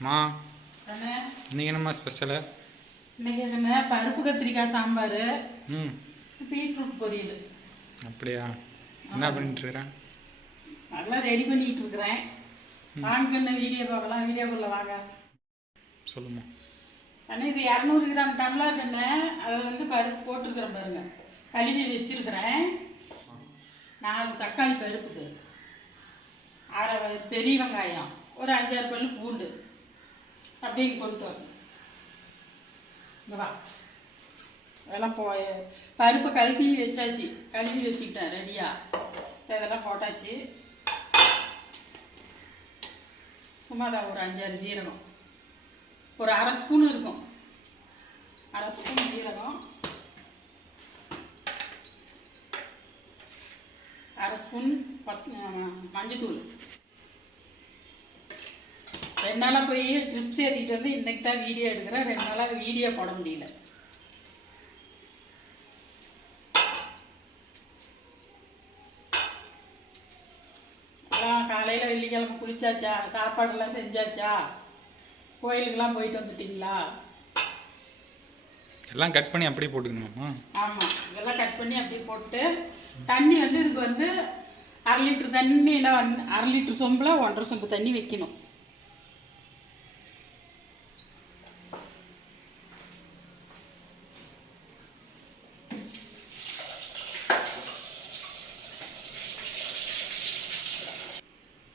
மா இன்னைக்கு என்னம்மா ஸ்பெஷலு இன்னைக்கு என்ன பருப்பு கத்திரிக்காய் சாம்பார் ம். பீட்ரூட் பொரியல். அப்படியா? என்ன பண்ணிட்டு இருக்கிறேன் நல்லா ரெடி பண்ணிட்டு இருக்கிறேன் வாங்கன்னு வீடியோ பார்க்கலாம். வீடியோக்குள்ள வாங்க. சொல்லுமா அண்ணே இது இரநூறு கிராம் டம்ளர் கண்ணே அதில் வந்து பருப்பு போட்டிருக்கிறேன் பாருங்க. கழுவி வச்சிருக்கிறேன். நாலு தக்காளி பருப்புக்கு. அரை பெரிய வெங்காயம். ஒரு அஞ்சாறு பல்லு பூண்டு. அப்படியே கொண்டு வரணும். இங்க வா. இதெல்லாம் போ பருப்பு கழுவி வச்சாச்சு. கழுவி வச்சுக்கிட்டேன் ரெடியாக இதெல்லாம் போட்டாச்சு. சும்மா தான் ஒரு அஞ்சாறு ஜீரகம். ஒரு அரை ஸ்பூன் இருக்கும். அரை ஸ்பூன் ஜீரகம். அரை ஸ்பூன் பத் மஞ்சத்தூள். ரெண்டு நாளாக போய் ட்ரிப்ஸ் ஏற்றிட்டு வந்து இன்னைக்கு தான் வீடியோ எடுக்கிறேன். ரெண்டு நாளாக வீடியோ போட முடியல. எல்லாம் காலையில் வெள்ளிக்கிழமை குளிச்சாச்சா? சாப்பாடெல்லாம் செஞ்சாச்சா? கோயிலுக்கெல்லாம் போயிட்டு வந்துட்டீங்களா? எல்லாம் கட் பண்ணி அப்படியே போட்டுக்கணுமாம்மா? ஆமாம் இதெல்லாம் கட் பண்ணி அப்படியே போட்டு தண்ணி வந்து இதுக்கு வந்து அரை லிட்டர் தண்ணியில் வந்து அரை லிட்டர் சொம்பில் ஒன்றரை சொம்பு தண்ணி வைக்கணும்.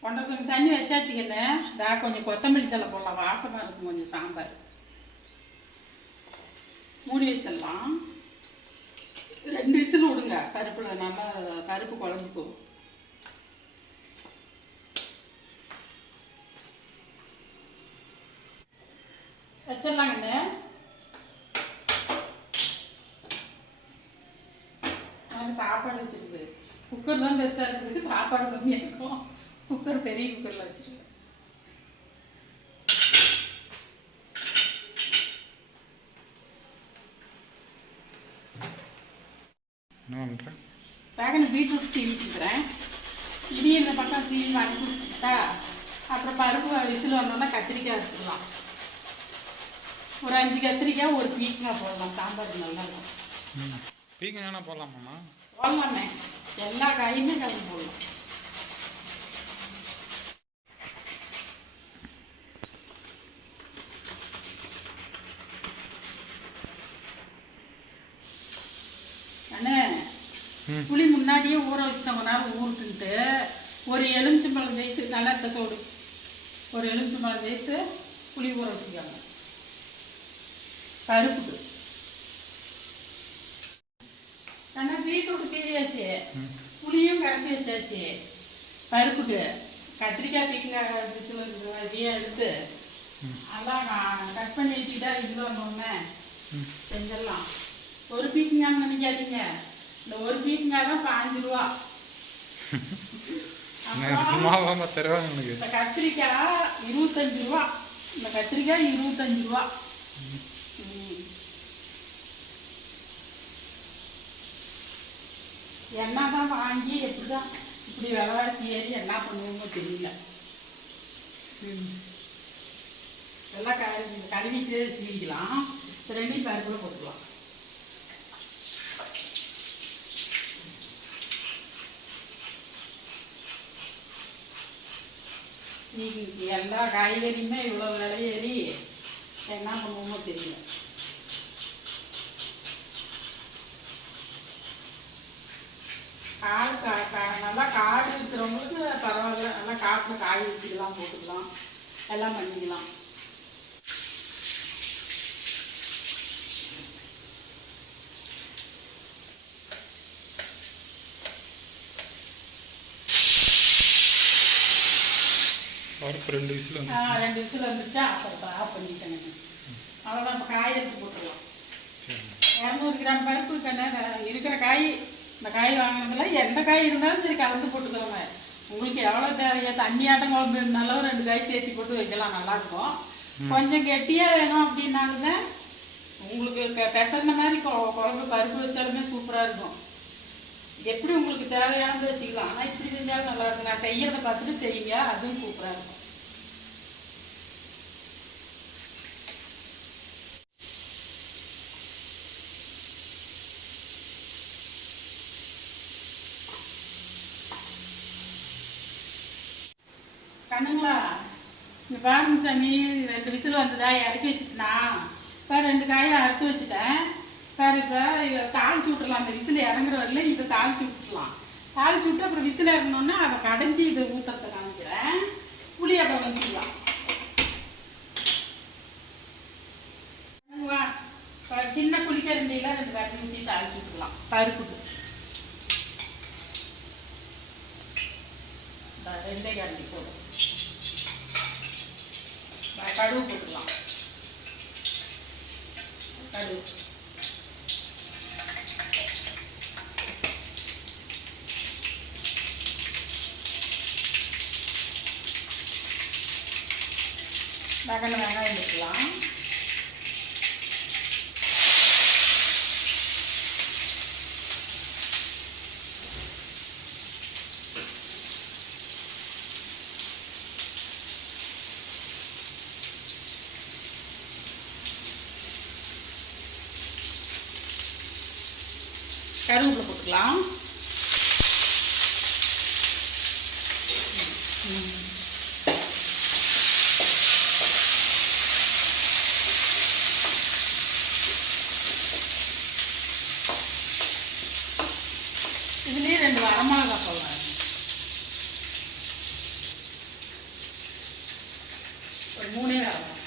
ஒன்றரை சொம்பு தண்ணி வச்சாச்சுங்கண்ணே. இதா கொஞ்சம் கொத்தமல்லி தழை போடலாம். வாசமாக இருக்கும் கொஞ்சம் சாம்பார். மூடி வச்சிடலாம். ரெண்டு விசில் விடுங்க. பருப்பில் நல்லா பருப்பு குழஞ்சிக்கும் வச்சிடலாங்கண்ணே. நான் சாப்பாடு வச்சுருக்குது. குக்கர் தான் பெருசாக இருக்குது. சாப்பாடு கம்மியாக இருக்கும். குக்கர் பெரிய குக்கரில் வச்சிருக்கேன். வேகன் பீட்ரூட் சீவிட்டுக்கிறேன் இனி இந்த பக்கம் சீவி வாங்கி கொடுத்துட்டா அப்புறம் பருப்பு விசில் வந்தோன்னா கத்திரிக்காய் வச்சுக்கலாம். ஒரு அஞ்சு கத்திரிக்காய் ஒரு பீக்கங்காய் போடலாம். சாம்பார் நல்லா இருக்கும். வேணா போடலாமாம்மா? போடலாமே. எல்லா காயுமே கலந்து போடலாம் அண்ணே ம் புளி முன்னாடியே ஊற வச்சு கொஞ்ச நேரம் ஊறுட்டுன்ட்டு ஒரு எலுமிச்சம்பழம் ஜெயிச்சு நல்லா இருக்க சோடு ஒரு எலுமிச்சம்பழம் ஜெயிச்சு புளி ஊற வச்சுக்கோங்க. பருப்புக்கு நல்லா பீட்ரூட் சீவியாச்சு. ம். புளியும் கரைச்சி வச்சாச்சு. பருப்புக்கு கத்திரிக்காய் பீக்கங்காய் இதையே எடுத்து. அதான் கட் பண்ணி வச்சுக்கிட்டா வந்தோடனே ம். செஞ்சிடலாம். ஒரு பீக்கங்காய் நினைக்காதீங்க இந்த ஒரு பீக்கங்காய் தான் பாஞ்சு ரூபா. என்ன தருவாங்க எனக்கு. இந்த கத்திரிக்காய் இருபத்தஞ்சு ரூபா. இந்த கத்திரிக்காய் இருபத்தஞ்சு ரூபா. எண்ணெய் தான் வாங்கி எப்படிதான் இப்படி விலைவாசி ஏறி என்ன பண்ணுவோமோ தெரியல. எல்லாம் கழுவிட்டு சீவிக்கலாம். ரெண்டையும் பருப்புல போட்டுக்கலாம். இன்னைக்கு எல்லா காய்கறியுமே இவ்வளோ விலை ஏறி என்ன பண்ணுவோமோ தெரியல. காடு கா கா- நல்லா காடு இருக்கிறவங்களுக்கு பரவாயில்ல. நல்லா காட்டில் காய் வச்சுக்கலாம் போட்டுக்கலாம். எல்லாம் பண்ணிக்கலாம். பருப்பு ரெண்டு விசில் வந்து ஆ, ரெண்டு விசில் வந்துச்சா? அப்புறம் ஆஃப் பண்ணிட்டேங்க அவ்வளோதான் இப்போ காய் எடுத்து போட்டுடலாம். சரிம்மா இரநூறு கிராம் பருப்பு கண்ணே இருக்கிற காய் இந்த காய் வாங்கினதுல எந்த காய் இருந்தாலும் சரி கலந்து போட்டுக்கோங்க உங்களுக்கு எவ்வளோ தேவையோ தண்ணியாட்டம் குழம்பு இருந்தாலும் ரெண்டு காய் சேர்த்து போட்டு வைக்கலாம் நல்லாயிருக்கும். கொஞ்சம் கெட்டியாக வேணும் அப்படின்னாலுங்க உங்களுக்கு பெசந்த மாதிரி குழம்பு பருப்பு வச்சாலுமே சூப்பராக இருக்கும். எப்படி உங்களுக்கு தேவையானது வச்சுக்கலாம். ஆனால் இப்படி செஞ்சாலும் நல்லா இருக்கும். நான் செய்யறத பார்த்துட்டு செய்யுங்க அதுவும் சூப்பராக இருக்கும். கண்ணுங்களா இங்கே பாருங்க சாமி ரெண்டு விசில் வந்ததா? இறக்கி வச்சுட்டுனா? இப்போ ரெண்டு காயை அறுத்து வச்சுட்டேன். பாரு இப்போ இதை தாளிச்சு விட்டுறலாம். அந்த விசில் இறங்குற வரல இதை தாளிச்சு விட்டுடலாம் தாளிச்சு விட்டு அப்புறம் விசில் இறங்கணுன்னா அதை கடைஞ்சி இதை ஊற்றத்தை காமிக்கிறேன். புளி அப்புறம் ஊற்றிக்கலாம் சின்ன புளிக்கரண்டியில் ரெண்டு கரண்டி தாளிச்சு விட்டுக்கலாம். பருப்புக்கு ரெண்டே கரண்டி போதும். கடுகு போட்டுக்கலாம். கடுகு. நகன வெங்காயம் போட்டுக்கலாம் கருவேப்பிலை போட்டுக்கலாம் இதுலேயே ரெண்டு வரமிளகா போடலாம் ஒரு மூணே வரலாம்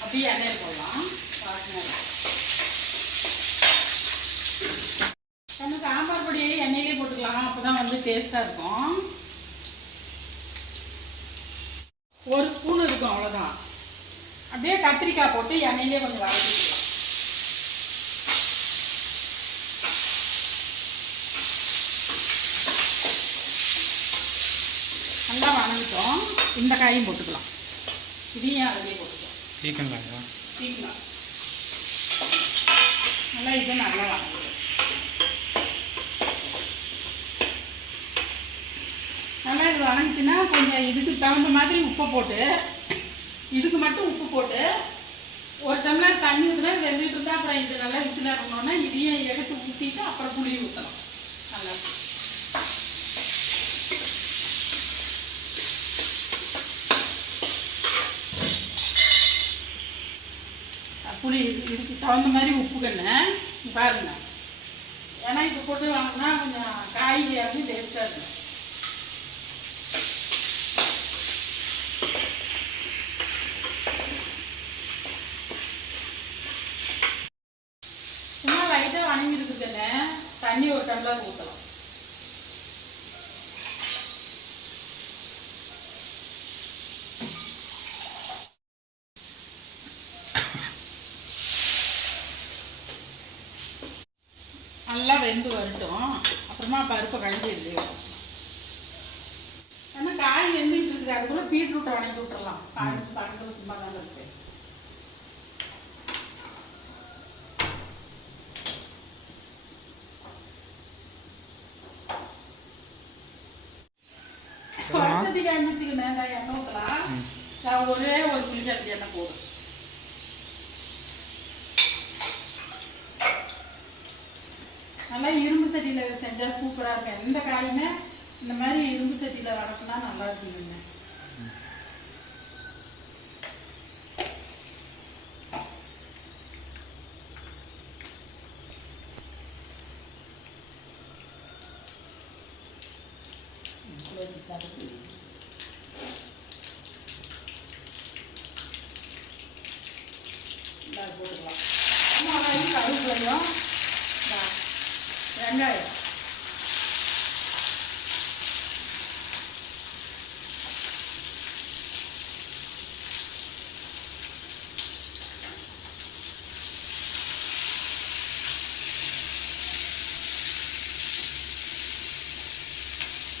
அப்படியே எண்ணெயில் போடலாம் வாசனை நம்ம சாம்பார் பொடியே எண்ணெயிலே போட்டுக்கலாம் அப்பதான் வந்து டேஸ்டா இருக்கும். ஒரு ஸ்பூன் இருக்கும் அவ்வளவுதான். அப்படியே கத்திரிக்காய் போட்டு எண்ணெயிலே கொஞ்சம் வதக்கிக்கலாம் நல்லா வணங்கிட்டோம் இந்த காயும் போட்டுக்கலாம். இதையும் அதிலே போட்டுக்கலாம். நல்லா இது நல்லா வணங்குது நல்லா இது வணங்குச்சுன்னா கொஞ்சம் இதுக்கு தகுந்த மாதிரி உப்பை போட்டு இதுக்கு மட்டும் உப்பு போட்டு ஒரு டம்ளர் தண்ணி ஊற்றினா வெந்துட்டு இருந்தால் அப்புறம் இது நல்லா விசில் இறங்கணுன்னா இதையும் எடுத்து ஊற்றிட்டு அப்புறம் புளி ஊற்றணும் நல்லா. புளி இதுக்கு தகுந்த மாதிரி உப்பு கண்ணு பாருங்க. ஏன்னா இப்போ போட்டு வாங்கினா கொஞ்சம் காய் இறங்கி டேஸ்ட்டாக இருக்கும் சும்மா லைட்டாக வணங்கி இருக்குதுன்னு தண்ணி ஒரு டம்ளர் ஊற்றலாம் நல்லா வெந்து வரட்டும். அப்புறமா பருப்பை கழிஞ்சு இல்லையோ ஏன்னா காய் வெந்துட்டு இருக்குது அதுக்குள்ள பீட்ரூட்டை வணங்கி விட்டுறலாம் காய் பழங்கள் சும்மா தான் இருக்கு வசதி நான் எண்ணெய் ஊற்றலாம் நான் ஒரே ஒரு புளிக்கரண்டி எண்ணெய் போதும் நல்லா இரும்பு சட்டியில் செஞ்சால் சூப்பராக இருக்கும். எந்த காயுமே இந்த மாதிரி இரும்பு சட்டியில் வளர்க்குனா நல்லா இருக்குங்க Thank you மிளகாயும் கருவேப்பிலையும் இந்தா, வெங்காயம்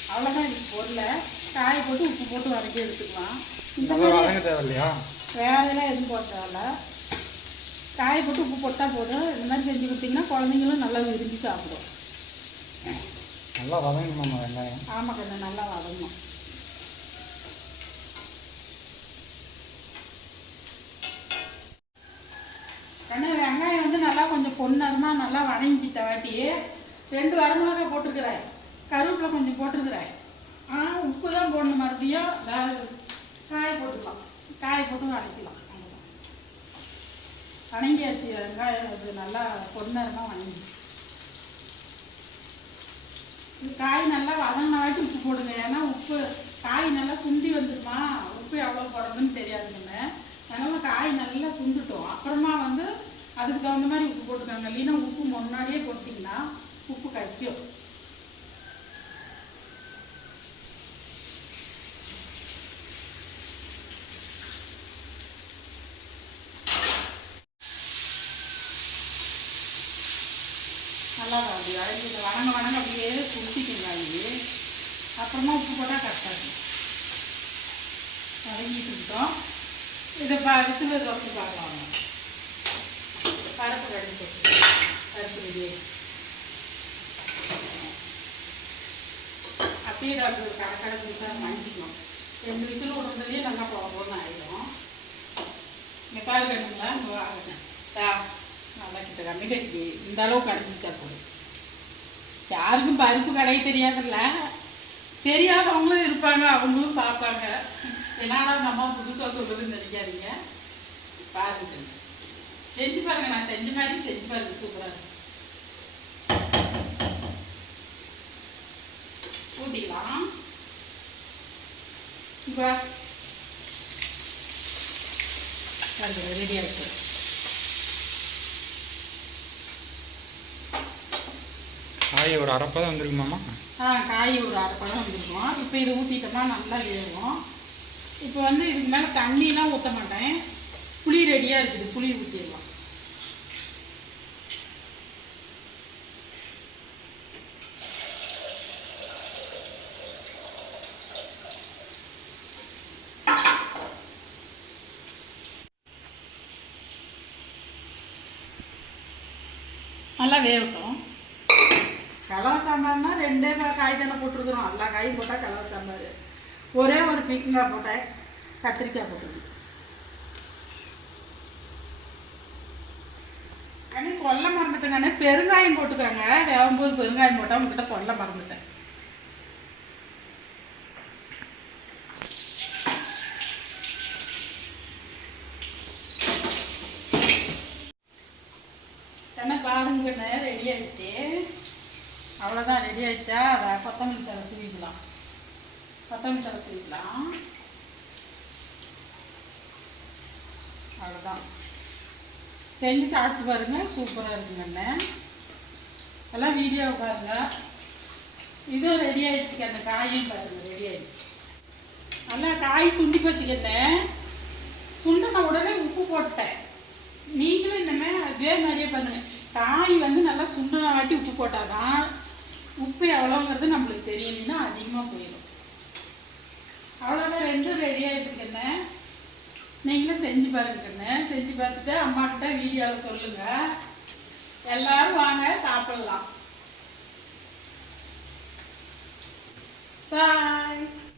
அவ்வளோதான் இதுக்கு பொருளை காய போட்டு உப்பு போட்டு வதக்கி எடுத்துக்கலாம். இந்த மாதிரி தேவையில்லையா? வேலையெல்லாம் எதுவும் போட தேவையில்ல. காய போட்டு உப்பு போட்டால் போதும். இந்த மாதிரி செஞ்சு கொடுத்தீங்கன்னா குழந்தைங்களும் நல்லா விரும்பி சாப்பிடும். நல்லா வதங்கணுமாம்மா வெங்காயம். ஆமாம் கொஞ்சம் நல்லா வதங்கணும். ஏன்னா வெங்காயம் வந்து நல்லா கொஞ்சம் பொன்னரமாக நல்லா வதங்கிட்ட வாட்டி ரெண்டு வரமிளகா போட்டிருக்கிறேன். கருவேப்பிலை கொஞ்சம் போட்டிருக்கிறேன். ஆனால் உப்பு தான் போடணும் மறுபடியும். வேறு காய போட்டுக்கலாம். காய போட்டு வதக்கலாம் அவ்வளோதான் வணங்கியாச்சு. வெங்காயம் அது நல்லா பொன்னரமாக வணங்கி இது காய் நல்லா வதங்கினாட்டி உப்பு போடுங்க. ஏன்னா உப்பு காய் நல்லா சுண்டி வந்துடுமா உப்பு எவ்வளோ போடுறதுன்னு தெரியாதுன்னு அதனால் காய் நல்லா சுண்டுட்டோம். அப்புறமா வந்து அதுக்கு தகுந்த மாதிரி உப்பு போட்டுக்கோங்க. இல்லைன்னா உப்பு முன்னாடியே போட்டிங்கன்னா உப்பு கய்க்கும் நல்லா அப்படி அழைச்சி வணங்க வணங்க அப்படியே குடிச்சிக்கோங்க அது அப்புறமா உப்பு போட்டால் கரெக்டாக இருக்கும். வதங்கிட்டு இருக்கோம் இதை பா விசில் தோசை பார்க்கலாம் பருப்பு கழுவி போட்டு பருப்பு ரெடி ஆயிடுச்சு. அப்படியே டாக்டர் கடற்கடை கொடுத்தா மன்னிச்சிக்கணும். ரெண்டு விசில் விடுறதுலேயே நல்லா போகணும்னு ஆயிடும். இங்கே பாரு கண்ணுங்களா இங்கே வாங்க தா நல்லா கிட்ட கம்மி இந்த அளவு அடைஞ்சிட்டா போதும். யாருக்கும் பருப்பு கடைய தெரியாதுல்ல. தெரியாதவங்களும் இருப்பாங்க அவங்களும் பார்ப்பாங்க. என்னடா நம்ம புதுசாக சொல்கிறதுன்னு நினைக்காதீங்க. பாருங்க. செஞ்சு பாருங்க நான் செஞ்ச மாதிரி செஞ்சு பாருங்க. சூப்பராக ஊட்டிக்கலாம். இப்போ ரெடி ஆகிட்டு காய் ஒரு அரைப்பதான் வந்துருக்குமாம்மா ஆ காய் ஒரு அரை பழம் வந்துருக்கும்? இப்போ இதை ஊற்றிட்டோம்னா நல்லா வேகும். இப்போ வந்து இதுக்கு மேலே தண்ணிலாம் ஊற்ற மாட்டேன். புளி ரெடியாக இருக்குது. புளி ஊற்றிடலாம் நல்லா வேகும் கலவை சாம்பார்னா ரெண்டே பா- காய் தானே போட்டிருக்கிறோம். எல்லா காயும் போட்டால் கலவை சாம்பார் ஒரே ஒரு பீக்கங்காய் போட்டேன் கத்திரிக்காய் போட்டுருக்கேன் அண்ணே சொல்ல மறந்துட்டேங்க அண்ணே பெருங்காயம் போட்டுக்கோங்க. வேகும்போது பெருங்காயம் போட்டால் உங்ககிட்ட சொல்ல மறந்துட்டேன். என்ன பாருங்கண்ணே ரெடி ஆயிடுச்சு. அவ்வளோதான் ரெடி ஆயிடுச்சா? அதை கொத்தமல்லி தலை தூவிக்கலாம். கொத்தமல்லி தலை தூவிக்கலாம். அவ்வளோதான் செஞ்சு சாப்பிட்டு பாருங்க சூப்பராக இருக்குங்கண்ணே எல்லாம் வீடியோ பாருங்க. இதுவும் ரெடி ஆயிடுச்சுங்க அந்த காயும் பாருங்க ரெடி ஆயிடுச்சு. நல்லா காய் சுண்டி வச்சுக்கிட்டேன் சுண்டின உடனே உப்பு போட்டேன். நீங்களும் இனிமேல் அதே மாதிரியே பண்ணுங்கள் காய் வந்து நல்லா சுண்டின வாட்டி உப்பு போட்டாதான் உப்பு எவ்வளோங்கிறது நம்மளுக்கு தெரியணும்னா அதிகமாக போயிடும். அவ்வளோதான் ரெண்டும் ரெடி ஆயிடுச்சுக்கண்ணே நீங்களும் செஞ்சு பாருங்கண்ணே செஞ்சு பார்த்துட்டு அம்மாக்கிட்ட வீடியோவில் சொல்லுங்கள் எல்லோரும் வாங்க சாப்பிடலாம். பாய்